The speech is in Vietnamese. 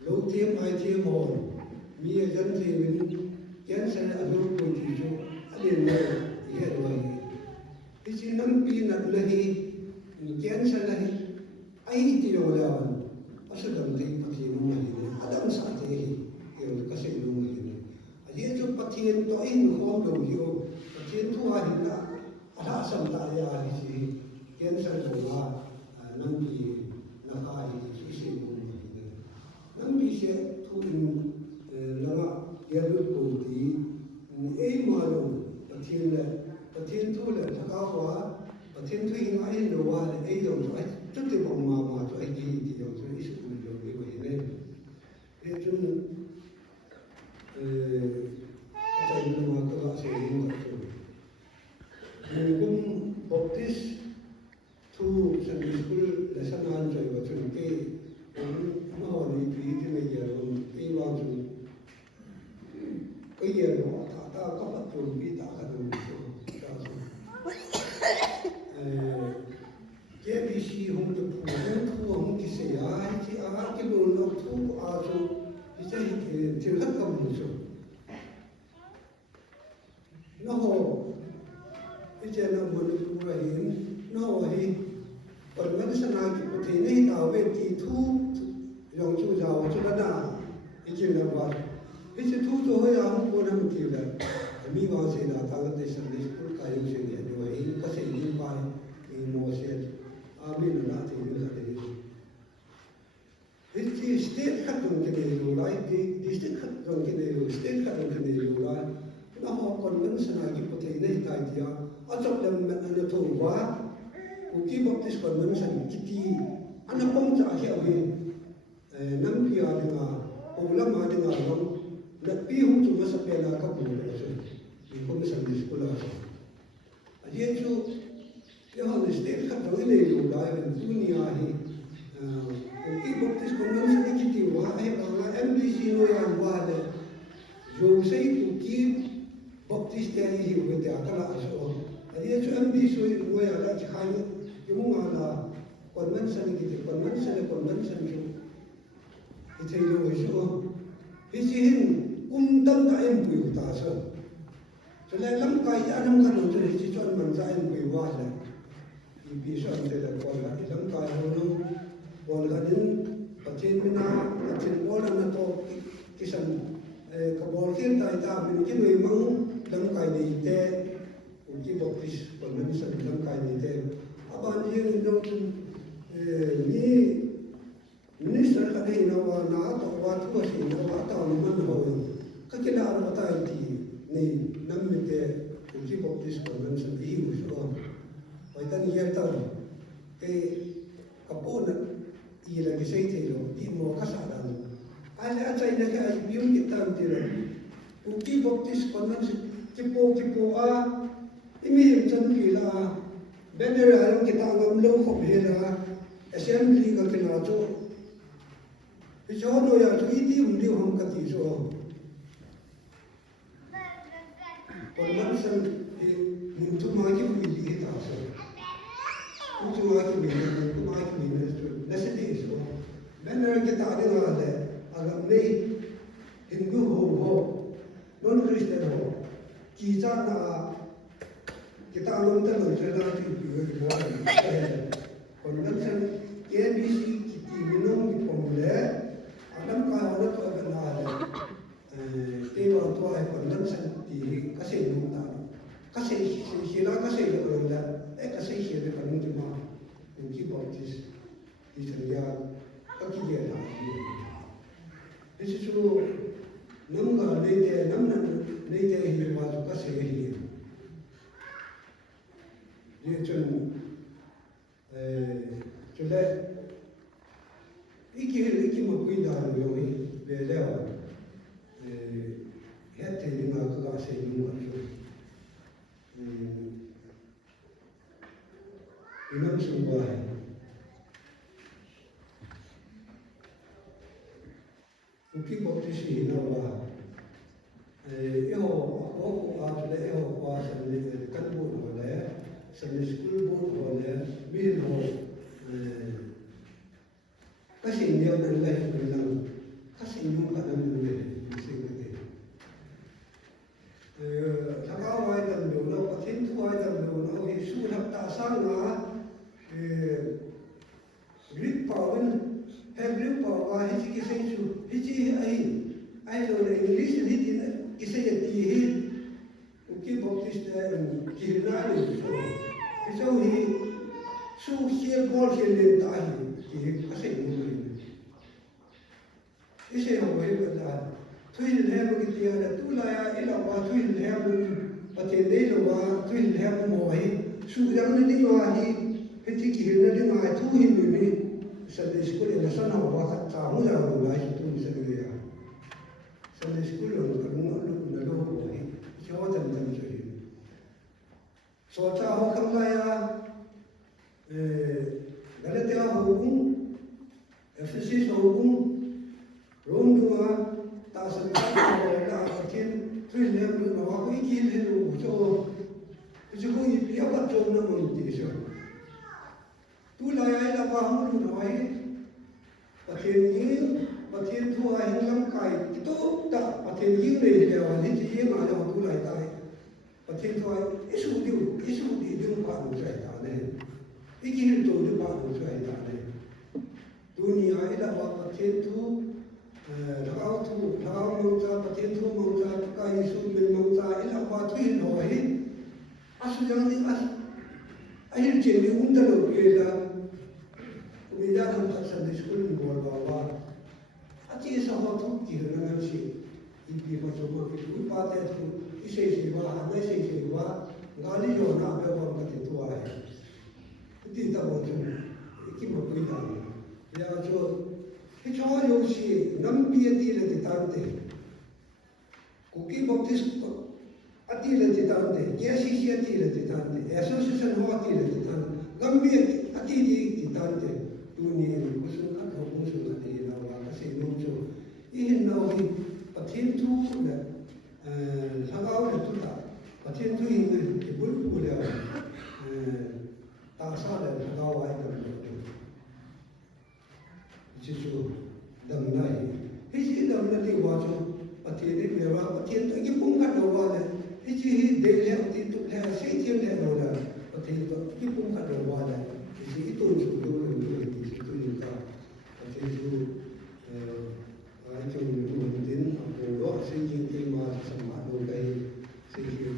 lâu thêm ai thêm hồn mi dân thì mình kiến sẽ ở đâu cũng chỉ cho liền này hiện rồi cái gì năm pi nặng là hi kiến sẽ là hi ai thì đâu là ở sự đồng tình phát hiện mà hi adam sa thì hiểu cái sự luôn mà hi ở chỗ phát hiện tôi in không đồng hiểu phát hiện thu hoa hiện là đã sắm tại nhà thì kiến sẽ là năm pi là hai cái sự luôn năm pi sẽ thu in là giờ lúc đầu thì ấy mà rồi phát hiện thu là thằng cao quá phát hiện thu in ai đâu qua là ấy rồi phải trước khi bằng mà cho anh đi thì rồi cho ý sự mình rồi cái vậy nên thế cho tại vì mà các bạn sẽ hiểu được mình cũng Baptist thu Sunday school lesson an rồi và chuẩn cái nó hỏi thì thì bây giờ cái vào rồi bây giờ nó ta có bắt chuẩn bị ta cả rồi cái bị si không được thu không cái gì chỉ cái đồ nó thu rồi thì sẽ thì hết công rồi nó hồ cái chuyện nó muốn thu là hiện nó hồ thì còn vẫn sẽ nói cái có thể này tạo về thì thu dòng chú giàu cho nó đã cái chuyện là vậy cái chuyện thu cho hơi không có năng thì là mi vào sẽ là tăng cái sản xuất của cái dòng sẽ như vậy có thể liên quan đến mua xe bên là thì như là thế cái state khác trong cái này rồi lại cái state khác trong cái này rồi state khác trong cái này rồi lại nó họ còn vẫn sẽ nói cái có thể này tại thì ở trong đêm nó thổi quá của cái Baptist còn vẫn sẽ cái anh không trả hiểu gì năm kia thì mà ông làm mà thì mà ông đặt pi không chịu mất sắp là các bộ rồi thì không sẽ đi school rồi ở đây chú cái họ là state khác trong cái này rồi lại bên dunia thì cái Baptist còn vẫn sẽ cái gì quá hay là MDC nó làm qua đấy dù xây cái Baptist này hiểu về cái là số ở đây chú MDC nó là chỉ hai chúng mà là còn vẫn sẽ cái còn vẫn sẽ thì thầy rồi số cái gì tâm ta em biểu ta sao cho nên lắm cái anh không cần nói cho chỉ cho mình ra em biểu qua là thì bây giờ anh là còn là lắm cái hơn còn là đến ở trên bên nào ở trên bờ là nó cái sân cái bờ thiên tài ta mình cái người mong lắm cái này thế cũng chỉ một cái còn mình sân lắm cái này thế bạn riêng trong như minister cái này nó nó tổ chức thua thì nó bắt đầu nó mình hồi các cái nào nó tại thì này năm mươi thế cũng chỉ một cái còn mình sân đi một số vậy ta như vậy cái bộ này ý là cái xây thì rồi đi mua các sản phẩm ai là chạy này cái biểu hiện tam thì rồi cũng chỉ một cái còn mình cái bộ imi chân kỳ là bên đây là những cái tàu ngầm lâu không hề là assembly cái nào cho cái chỗ đó là chú ý tìm điều không cần gì rồi còn vẫn sân thì mình chúng nói cái gì gì tạo sự chúng nói cái mình cũng nói cái mình là sẽ đi rồi bên đây cái tàu đó là ở gần đây Hindu hồ non Christian hồ chỉ ra là kita alun ta lo jela ti bi wa kon nan san ABC kiti minum di pomle alam ka hono to ga na le te wa to ai kon nan san ti ka se nu ta ka se la ka se lo la ka se de ka nu ti ma ni ki Baptist di san ya ka ki ye la isi chu nam ga le te nam nan le te hi ma ka se hi ये जो ले इकी मकुई दाल में वही बेले और है तेरी माँ का से ही मुझे इन्हें सुनवा है उनकी बहुत सी ना हुआ ये हो आज ले ये हो आज ले कल बोल वाला है Sunday school board hall है बिल हो nhiều lần này là các sinh nhung cả năm về sinh cái gì thằng áo ngoài tầm đồ nó có thiên thu ngoài tầm đồ nó thì su thập tạ sang ngã grip bảo bên hay grip bảo và hết cái sinh su hết chỉ ai rồi là English hết thì cái sinh gì hết cái Baptist cái nào đấy cái sau thì su xe bol xe lên tại thì cái sinh nhung cái xe họ hay bây giờ thuê lên cái tiền là tu la ít là qua thuê lên và tiền đấy là qua thuê lên một ngày su rằng nó đi ngoài thì cái chỉ kia nó đi ngoài thu hình được đi Sunday school là sao nào qua cả tháng giờ rồi lại tu sẽ được à Sunday school là nó đâu rồi cho dần dần rồi so cha họ không lại à Galatia họ cũng Ephesus họ cũng Rome đúng không ta sẽ là thiên thuê lên được nó có ý kiến lên đủ cho chứ không ý biết bắt chôn nó một tí rồi tu lại ai là vào không được nói và thiên thu ai không lắm cày tốt đã và thiên như này đều là những gì mà đều tu lại tại và thiên thu ai ít số điều đừng bạn một giải ta này ý kiến tôi đừng bạn một giải ta này tu ni ai là vào thiên thu tháo mong ra và thiên thu mong ra cày su mình mong ra ít là vào thuê hỏi asu jangan ni akhir jadi unta lo kira Kemudian dalam Sunday school ni buat bawa, aci sahaja tu kira dengan si ibu macam itu pada tu isi bawa, ada isi bawa, gali jo nak bawa kat itu ayah. Itu tak boleh, itu macam itu. Ya jo, kita yo si nampi ati le ditante, koki baptis ati le ditante, kiasi ati le ditante, association ho ati le ditante, nampi ati di ditante. Dunia ini khusus kan hukum sudah dilakukan kasih muncul. Ini nawi patin tu sudah sagau itu tak patin tu ini ibul boleh tak salah sagau ayat itu. Itu dam nai. Hiji dam nanti wajib patin ini berapa patin tu ini pun kan dua le. Hiji daya patin tu le setiap le dua patin tu ini pun kan dua le. Hiji itu sudah itu ai trong những nguồn tin của đó xây dựng cái mà sản phẩm đồ cây xây dựng